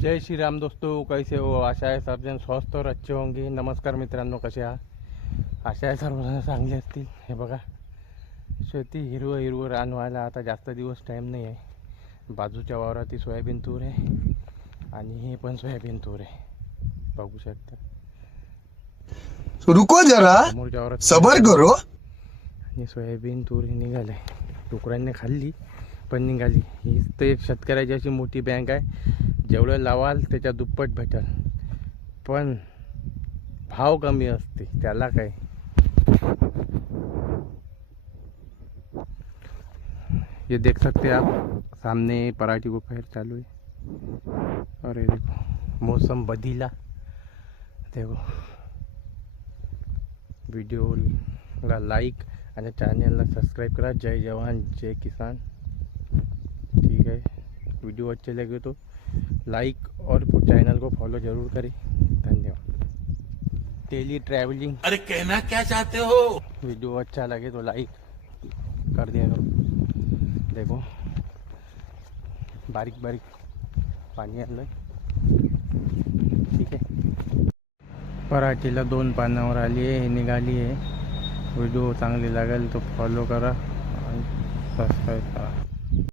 जय श्री राम दोस्तों, कैसे हो? आशा आहे सर्वजण स्वस्थ और अच्छे होंगे. नमस्कार मित्रांनो, कसे आहात? आशा आहे सर्वजण चांगले असतील. हे बघा, शेती हिरवं हिरवं रान व्हायला आता जास्त दिवस टाईम नाही आहे. बाजूच्या वावरात सोयाबीन तूर आहे आणि हे पण सोयाबीन तूर आहे, बघू शकता. रुको जरा, समोरच्या वावरात सबर करो. आणि सोयाबीन तूर ही निघाले. डुकरांनी खाल्ली पण निघाली. ही तर एक शेतकऱ्याची अशी मोठी बँक आहे, जेवढं लावाल त्याच्या दुप्पट भेटेल, पण भाव कमी असते. त्याला काय, ये देख सकते आप सामने पराठी को फैर चालू है. और ये देखो मौसम बदीला. देखो, व्हिडिओला लाईक आणि चॅनलला सबस्क्राइब करा. जय जवान जय किसान. ठीक है, वीडियो अच्छे लगे तो लाइक और चैनल को फॉलो जरूर करें. धन्यवाद. Daily travelling. अरे कहना क्या चाहते हो? वीडियो अच्छा लगे तो लाइक कर दिया करो. देखो, बारीक बारीक पाणी आलं. ठीक आहे, पराठीला 2 पानावर आली आहे, निघाली आहे. व्हिडिओ चांगली लागेल तो फॉलो करा आणि सबस्क्राईब करा.